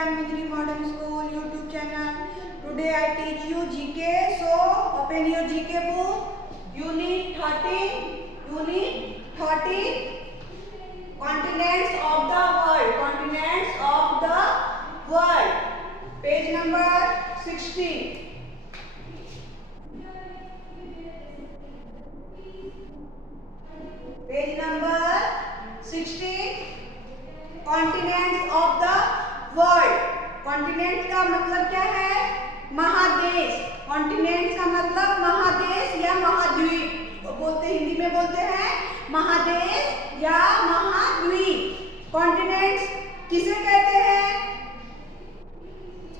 Jam Migri Modern School YouTube channel. Today I teach you GK. So open your GK book. Unit 13. Unit 13. Continents of the world. Continents of the world. Page number 16. Page number 16. Continents of the world. Continent का मतलब क्या है? महादेश. Continent का मतलब महादेश या महाद्वीप बोलते, हिंदी में बोलते हैं महादेश या महाद्वीप. कॉन्टिनेंट्स किसे कहते हैं?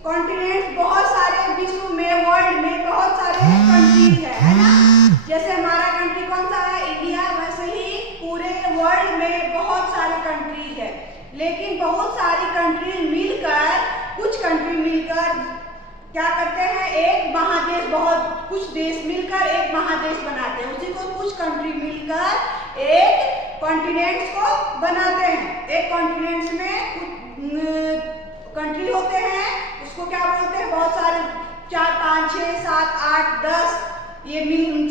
कॉन्टिनेंट्स बहुत सारे विश्व में, वर्ल्ड में बहुत सारे कंट्रीज है ना. जैसे हमारा कंट्री कौन सा है? इंडिया. वैसे ही पूरे वर्ल्ड में बहुत सारे कंट्रीज है. लेकिन बहुत सारी कंट्री मिलकर, कुछ कंट्री मिलकर क्या करते हैं? एक महादेश, बहुत कुछ देश मिलकर एक महादेश बनाते हैं. उसी को कुछ कंट्री मिलकर एक कॉन्टिनेंट्स को बनाते हैं. एक कॉन्टिनेंट्स में कुछ कंट्री होते हैं, उसको क्या बोलते हैं? बहुत सारे 4, 5, 6, 7, 8, 10 ये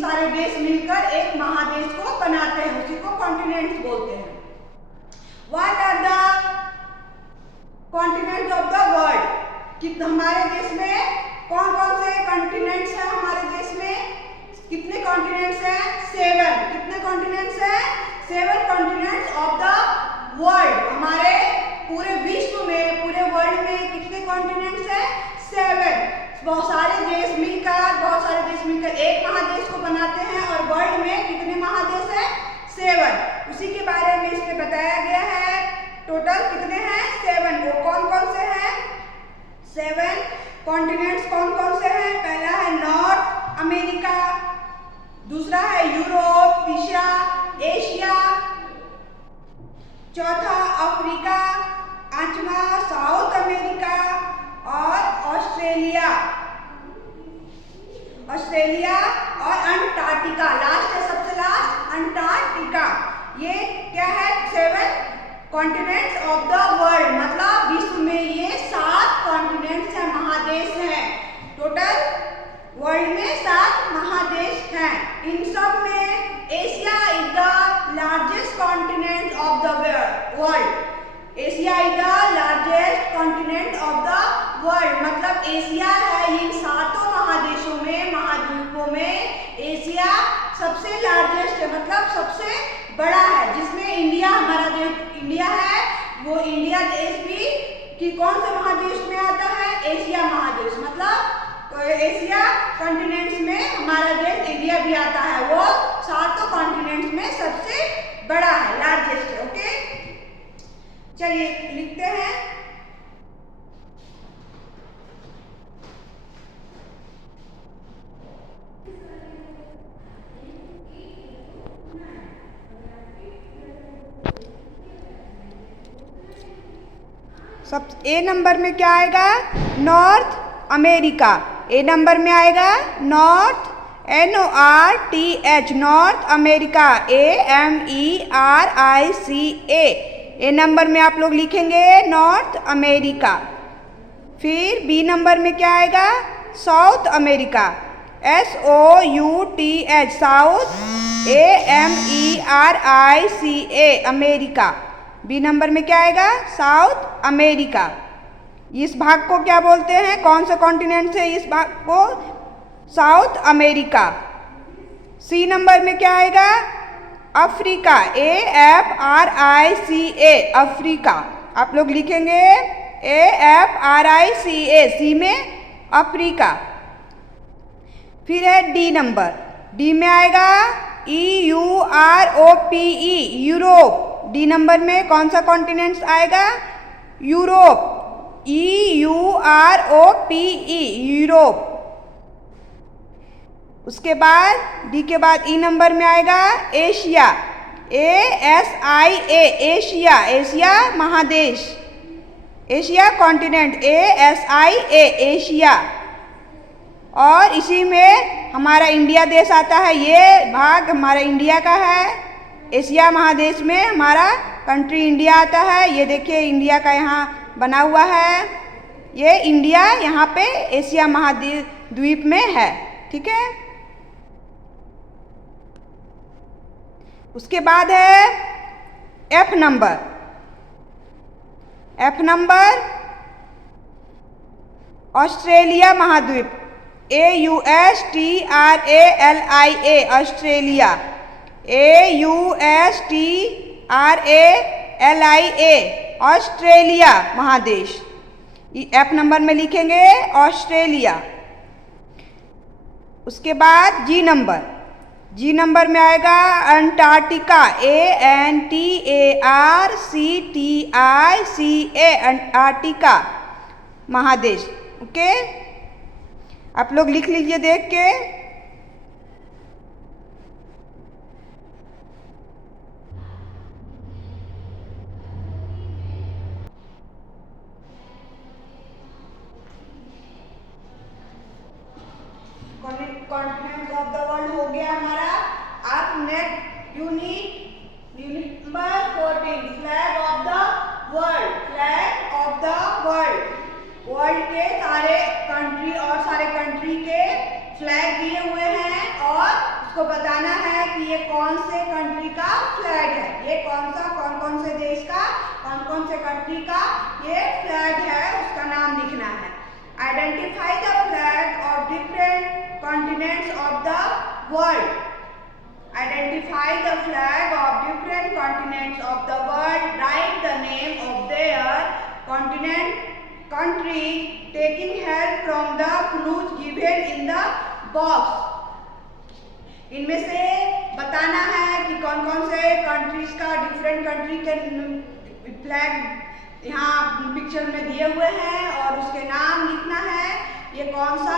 सारे देश मिलकर एक महादेश को बनाते हैं. उसी को कॉन्टिनेंट्स बोलते हैं. What are the continents of the world? कि हमारे देश में कौन कौन से कॉन्टिनेंट्स हैं? हमारे देश में कितने कॉन्टिनेंट्स हैं? 7. कितने कॉन्टिनेंट्स हैं? 7 कॉन्टिनेंट्स ऑफ द वर्ल्ड. हमारे पूरे विश्व में, पूरे वर्ल्ड में कितने कॉन्टिनेंट्स हैं? 7. बहुत सारे देश मिलकर एक महादेश को बनाते हैं. और वर्ल्ड में कितने महादेश हैं? 7. उसी के बारे में इसमें बताया गया है. टोटल कितने हैं? 7. वो कौन कौन से हैं? 7 कॉन्टिनेंट्स कौन कौन से हैं? पहला है नॉर्थ अमेरिका, दूसरा है यूरोप, तीसरा एशिया, चौथा अफ्रीका, 5वां साउथ अमेरिका और ऑस्ट्रेलिया और अंटार्कटिका. लास्ट है, सबसे लास्ट अंटार्कटिका. ये क्या है? 7 कॉन्टिनेंट्स ऑफ द वर्ल्ड. मतलब विश्व में ये 7 कॉन्टिनेंट्स हैं, महादेश हैं. टोटल वर्ल्ड में 7 महादेश हैं. इन सब में Asia is the largest continent of the world. Asia is the largest continent of the world. मतलब एशिया है इन 7 महादेशों में, महाद्वीपों में एशिया सबसे लार्जेस्ट है, मतलब सबसे बड़ा है. जिसमें इंडिया, हमारा जो इंडिया है, वो इंडिया देश भी कि कौन से महादेश में आता है? एशिया महादेश. मतलब एशिया कॉन्टिनेंट्स में हमारा देश इंडिया भी आता है. वो 7 कॉन्टिनेंट्स में सबसे बड़ा है, लार्जेस्ट है. ओके, चलिए लिखते हैं. सब ए नंबर में क्या आएगा? North America. ए नंबर में आएगा North, NORTH, North America, AMERICA. A number में आप लोग लिखेंगे नॉर्थ अमेरिका. फिर बी नंबर में क्या आएगा? South America, SOUTH, South, AMERICA, America. B number में क्या आएगा? South America. इस भाग को क्या बोलते हैं? कौन सा कॉन्टिनेंट है इस भाग को? South America. सी नंबर में क्या आएगा? Africa, AFRICA, Africa. आप लोग लिखेंगे AFRICA, सी में अफ्रीका. फिर है डी नंबर. डी में आएगा EUROPE, यूरोप. डी नंबर में कौन सा कॉन्टिनेंट आएगा? Europe, EUROPE, Europe. उसके बाद डी के बाद ई नंबर में आएगा एशिया, ASIA, एशिया. एशिया महादेश, एशिया कॉन्टिनेंट, ASIA, एशिया. और इसी में हमारा इंडिया देश आता है. ये भाग हमारा इंडिया का है. एशिया महादेश में हमारा कंट्री इंडिया आता है. ये देखिए इंडिया का यहाँ बना हुआ है. ये इंडिया यहाँ पे एशिया महाद्वीप में है, ठीक है। उसके बाद है F number. F number Australia महाद्वीप, AUSTRALIA, ऑस्ट्रेलिया, AUSTRALIA, ऑस्ट्रेलिया महादेश। एफ नंबर में लिखेंगे ऑस्ट्रेलिया। उसके बाद जी नंबर। जी नंबर में आएगा अंटार्कटिका, ANTARCTICA, अंटार्कटिका महादेश। ओके, आप लोग लिख लीजिए देख के। कॉन्टिनेंट्स ऑफ द वर्ल्ड हो गया हमारा। अब next unit number 14, flag of the world. Flag of the world, world के सारे कंट्री और सारे कंट्री के फ्लैग दिए हुए हैं और उसको बताना है कि ये कौन से कंट्री का फ्लैग है, ये कौन कौन से देश का, कौन से कंट्री का ये फ्लैग है, उसका नाम लिखना है। Identify the flag of different continents of the world. Identify the flag of different continents of the world. Write the name of their continent, country, taking help from the clues given in the box. इनमें से बताना है कि कौन कौन से countries का, different country के फ्लैग यहाँ पिक्चर में दिए हुए हैं और उसके नाम लिखना है। ये कौन सा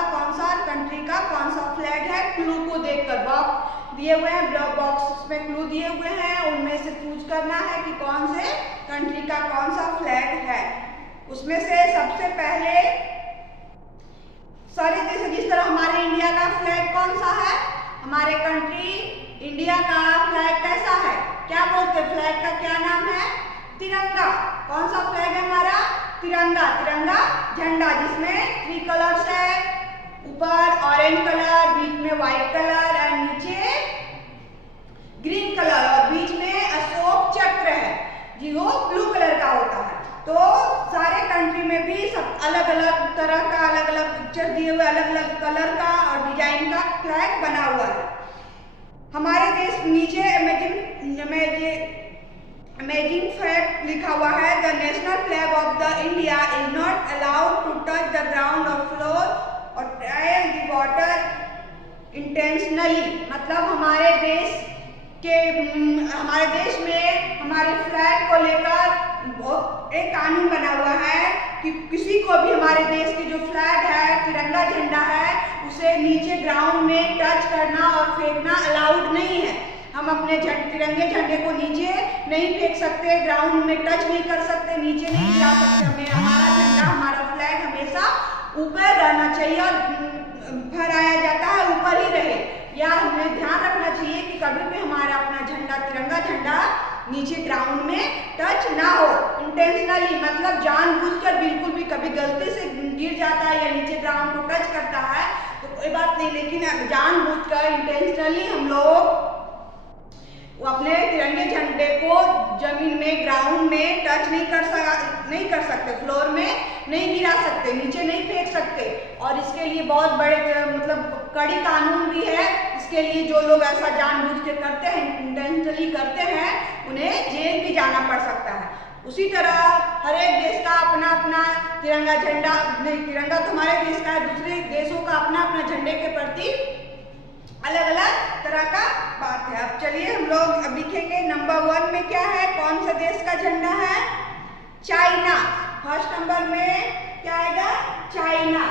कंट्री का कौन सा फ्लैग है, क्लू को देखकर। बॉक्स दिए हुए हैं, बॉक्स में क्लू दिए हुए हैं, उनमें से चूज करना है कि कौन से कंट्री का कौन सा फ्लैग है। उसमें से सबसे पहले सारे देश, जिस तरह हमारे इंडिया का फ्लैग कौन सा है, हमारे कंट्री इंडिया का फ्लैग कैसा है, क्या बोलते हैं, फ्लैग का क्या नाम है, तिरंगा। कौन सा फ्लैग है हमारा, तिरंगा। तिरंगा झंडा जिसमें 3 कलर्स है, ऊपर ऑरेंज कलर, बीच में व्हाइट कलर और नीचे ग्रीन कलर और बीच में अशोक चक्र है जी, वो ब्लू कलर का होता है। तो सारे कंट्री में भी सब अलग अलग तरह का, अलग अलग पिक्चर दिए हुए, अलग अलग कलर का और डिजाइन का फ्लैग बना हुआ है। हमारे देश नीचे अमेजिंग फैक्ट लिखा हुआ है, the national flag of the India is not allowed to touch the ground और फ्लोर और ट्रायल द वाटर इंटेंशनली। मतलब हमारे देश में हमारे फ्लैग को लेकर एक कानून बना हुआ है कि किसी को भी हमारे देश की जो फ्लैग है, तिरंगा झंडा है, उसे नीचे ग्राउंड में टच करना और फेंकना अलाउड नहीं है। हम अपने तिरंगे झंडे को नीचे नहीं फेंक सकते, ग्राउंड में टच नहीं कर सकते, नीचे नहीं गिरा सकते। हमें हमारा झंडा, हमारा फ्लैग हमेशा ऊपर रहना चाहिए और फहराया जाता है ऊपर ही रहे। या हमें ध्यान रखना चाहिए कि कभी भी हमारा अपना झंडा, तिरंगा झंडा नीचे ग्राउंड में टच ना हो। इंटेंशनली मतलब जानबूझकर, बिल्कुल भी कभी गलती से गिर जाता है या नीचे ग्राउंड को टच करता है तो कोई बात नहीं, लेकिन जानबूझकर इंटेंशनली हम लोग अपने तिरंगे झंडे को जमीन में, ग्राउंड में टच नहीं कर सकते, फ्लोर में नहीं गिरा सकते, नीचे नहीं फेंक सकते। और इसके लिए बहुत बड़े मतलब कड़ी कानून भी है। इसके लिए जो लोग ऐसा जानबूझ के करते हैं, इंटेंशनली करते हैं, उन्हें जेल भी जाना पड़ सकता है। उसी तरह हर एक देश का अपना अपना तिरंगा झंडा, नहीं तिरंगा तो हमारे देश का है, दूसरे देशों का अपना अपना झंडे के प्रति अलग अलग तरह का बात है। अब चलिए हम लोग अब लिखेंगे नंबर 1 में क्या है, कौन सा देश का झंडा है, चाइना। फर्स्ट नंबर में क्या आएगा, चाइना।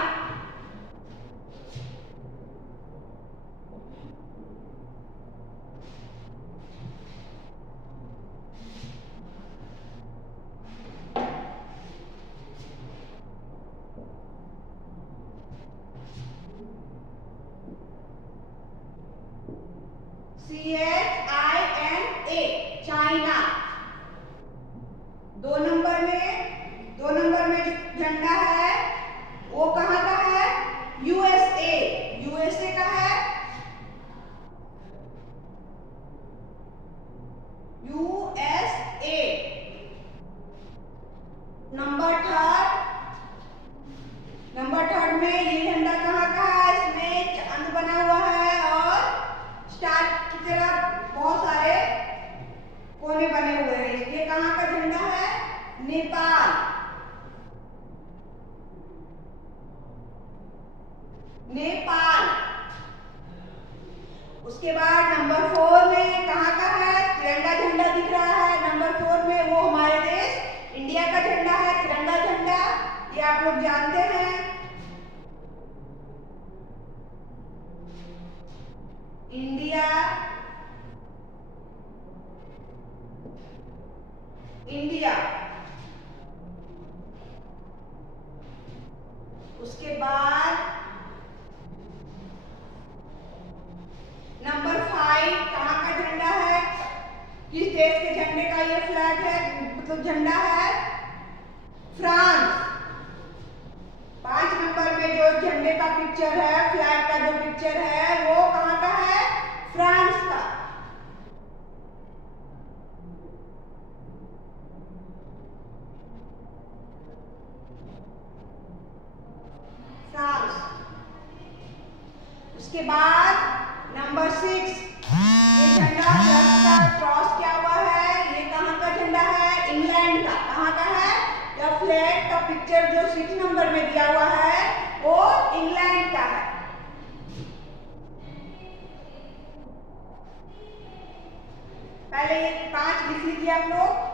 CHINA, China. 2 नंबर में जो झंडा है नेपाल। उसके बाद नंबर 4 में कहाँ का है, तिरंगा झंडा दिख रहा है। नंबर 4 में वो हमारे देश इंडिया का झंडा है, तिरंगा झंडा, ये आप लोग जानते हैं। India, India. उसके बाद नंबर 5 कहाँ का झंडा है, किस देश के झंडे का ये फ्लैग है, मतलब झंडा है, फ्रांस। 5 नंबर में जो झंडे का पिक्चर है, फ्लैग का जो पिक्चर है, वो कहाँ का है, फ्रांस का। फ्रांस। उसके बाद नंबर 6, ये झंडा का क्रॉस किया हुआ है, ये कहाँ का झंडा है, इंग्लैंड का। कहाँ का है, या फ्लैग का पिक्चर जो 6 नंबर में दिया हुआ है वो इंग्लैंड का है। पहले ये 5 लिख लीजिए आप लोग।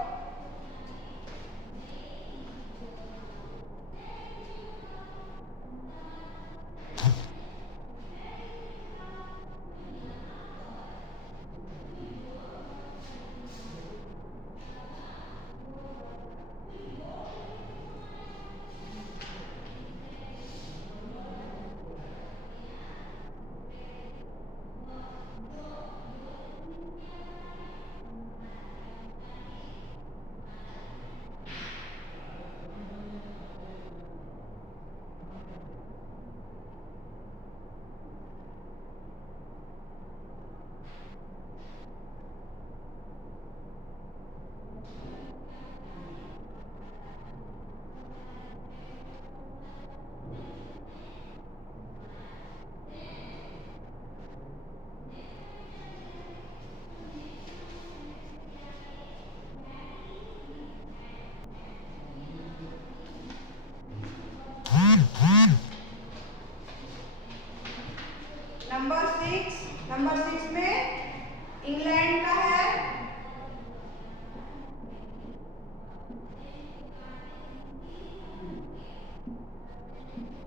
नंबर 6 में इंग्लैंड का है।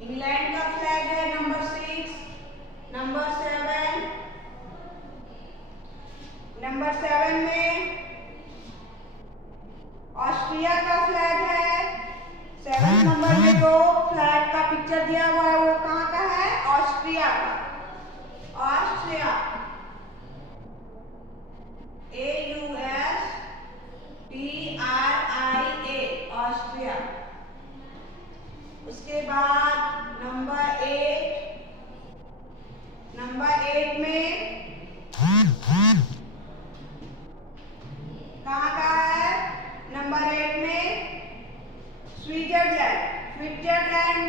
इंग्लैंड का फ्लैग है नंबर 6। नंबर 7 में ऑस्ट्रिया का फ्लैग है। 7 नंबर में जो फ्लैग का पिक्चर दिया हुआ है वो कहाँ का है, ऑस्ट्रिया का। Austria, AUSTRIA, Austria. उसके बाद नंबर 8 में कहाँ का है, नंबर 8 में स्विट्जरलैंड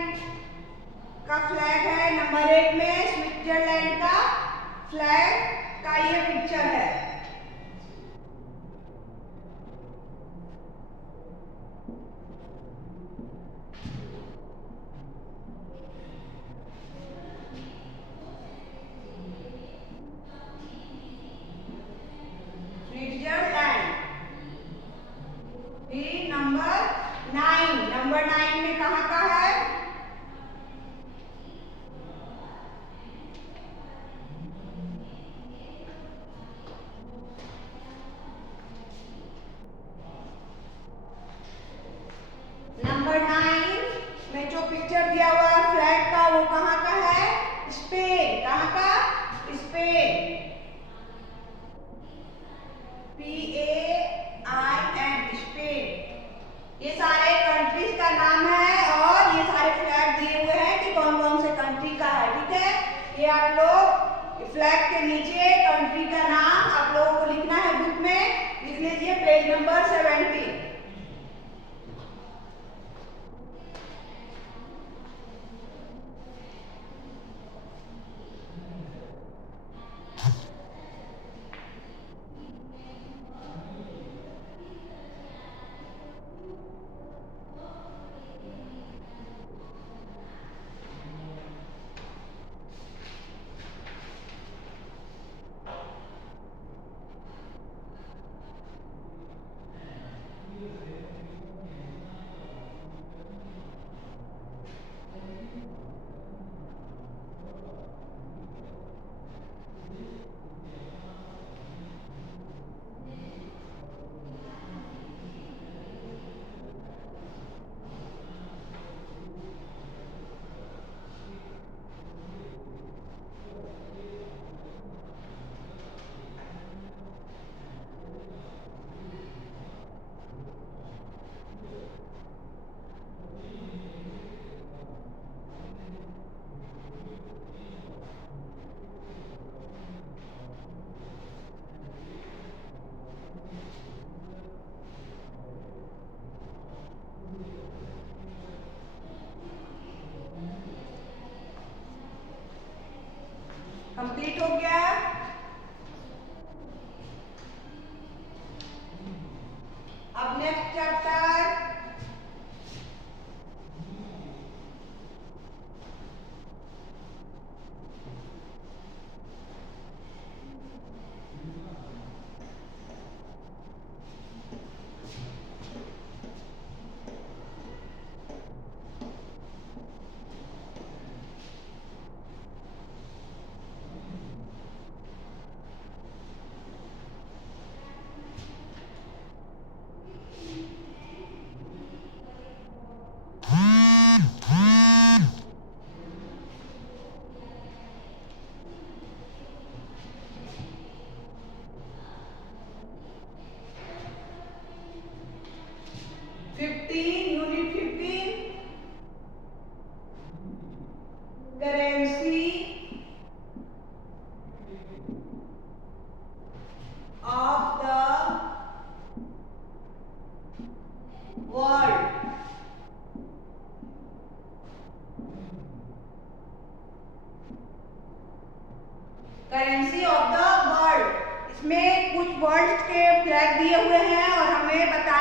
का फ्लैग है। नंबर 8 में स्विट्जरलैंड का फ्लैग का ये पिक्चर है। स्विट्जरलैंड। फिर नंबर 9 में कहाँ का है, नंबर 9 में जो पिक्चर दिया हुआ है फ्लैग का वो कहाँ का है, स्पेन। कहाँ का, स्पेन। PAIN, Spain. ये सारे कंट्रीज का नाम है और ये सारे फ्लैग दिए हुए हैं कि कौन कौन से कंट्री का है। ठीक है, ये आप लोग फ्लैग के नीचे कंट्री का नाम आप लोगों को लिखना है, बुक में लिख लीजिए, पेज नंबर 70।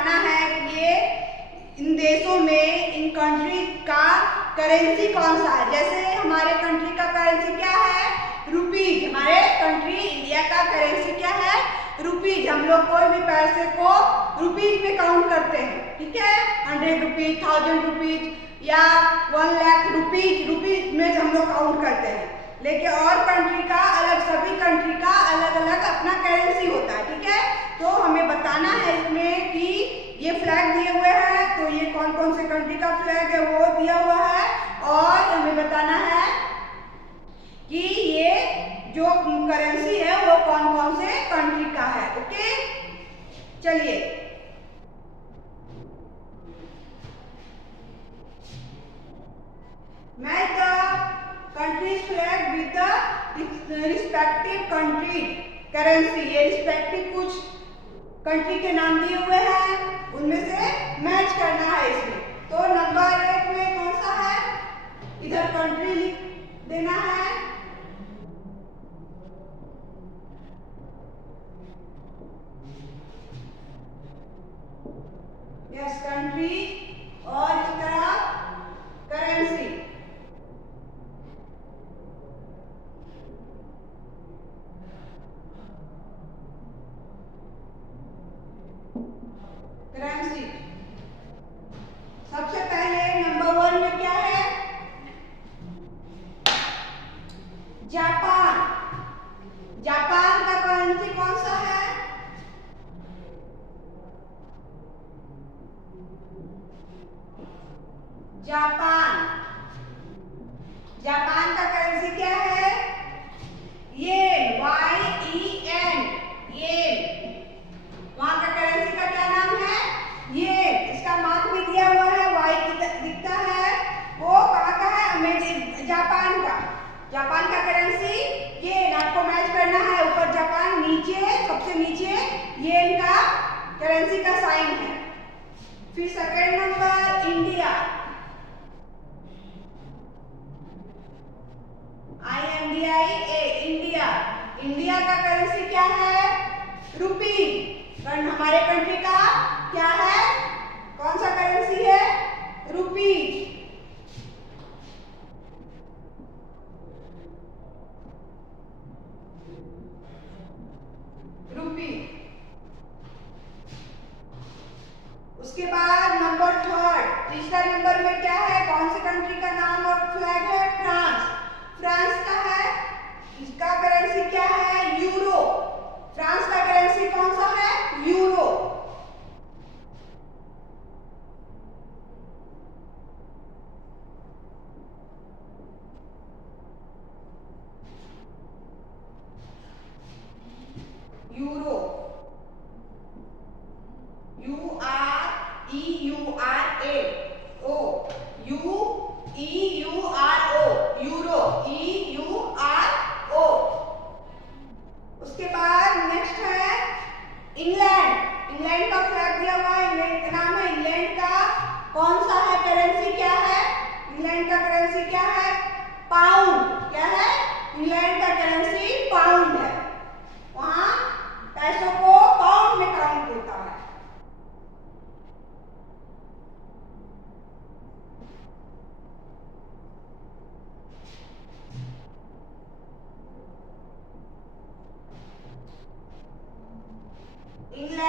बताना है कि ये इन देशों में इन कंट्री का करेंसी कौन सा है। जैसे हमारे कंट्री का करेंसी क्या है, रुपीज। हमारे कंट्री इंडिया का करेंसी क्या है, रुपीज। हम लोग कोई भी पैसे को रुपीज में काउंट करते हैं, ठीक है। 100 रुपीज, 1000 रुपीज या 1 लाख रुपीज, रुपीज में हम लोग काउंट करते हैं। लेकिन और कंट्री का अलग, सभी कंट्री का अलग अलग अपना करेंसी होता है, ठीक है। तो हमें बताना है इसमें कि ये फ्लैग दिए हुए हैं, तो ये कौन कौन से कंट्री का फ्लैग है वो दिया हुआ है, और हमें बताना है कि ये जो करेंसी है वो कौन कौन से कंट्री का है। ओके, चलिए। Match the countries flag with the respective country currency. ये रिस्पेक्टिव कुछ कंट्री के नाम दिए हुए हैं, उनमें से मैच करना है इसमें। तो नंबर 1 में कौन सा है, इधर कंट्री लिख देना है। यस, कंट्री, और इस तरह करेंसी। करेंसी सबसे पहले नंबर 1 में क्या है, जापान। जापान का करेंसी कौन सा है, जापान। जापान का करेंसी क्या है, येन, YEN, येन। वहां का करेंसी का क्या नाम है, येन। इसका मार्क भी दिया हुआ है, Y दिखता है। वो कहाँ का है, अमेरिका, जापान का। जापान का करेंसी येन। आपको मैच करना है, ऊपर जापान, नीचे सबसे नीचे येन का करेंसी का साइन है। फिर second number India, INDIA, India. India का करेंसी क्या है, रुपी। हमारे कंट्री का क्या है, कौन सा करेंसी है, रुपी। रुपी। उसके बाद नंबर 3, तीसरा नंबर में क्या है, कौन सी कंट्री का नाम और फ्लैग है, फ्रांस। फ्रांस का है, इसका करेंसी क्या है, यूरो। फ्रांस का करेंसी कौन सा है, यूरो। यूरो, UREURA, ओ, UEURO, यूरो, EURO। उसके बाद नेक्स्ट है इंग्लैंड। इंग्लैंड का फ्लैग दिया हुआ है, इंग्लैंड का नाम है। इंग्लैंड का कौन सा है, करेंसी क्या है, इंग्लैंड का करेंसी क्या है, पाउंड। क्या है, इंग्लैंड का करेंसी पाउंड है। वहां पैसों को पाउंड में काउंट होता है। इंग्लैंड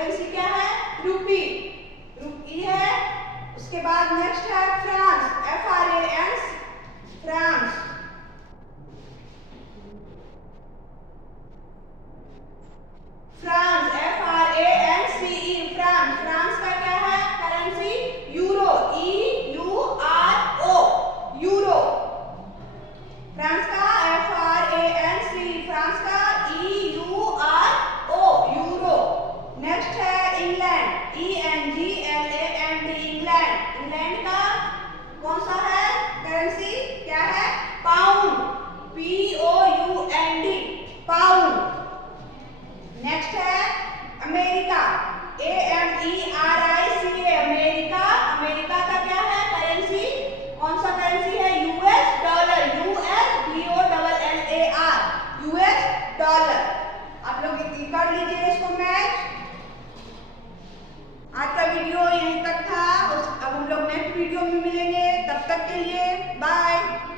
करेंसी क्या है? रुपी, रुपी है। उसके बाद नेक्स्ट है France, FRANS, France. France, FRANCE, France. France का क्या है currency? Euro, EURO, euro. France का FRANC, फ्रांस का EURO, यूरो। नेक्स्ट है इंग्लैंड, ENGLAND, इंग्लैंड। इंग्लैंड का कौन सा है करेंसी? क्या है? Pound, POUND, pound. नेक्स्ट है अमेरिका, AMERICA, अमेरिका। अमेरिका का क्या है करेंसी? कौन सा करेंसी है? US dollar, USDOLLAR, US dollar. आप लोग कर लीजिए इसको मैच। आज का वीडियो यहीं तक था। अब हम लोग नेक्स्ट वीडियो में मिलेंगे, तब तक के लिए बाय।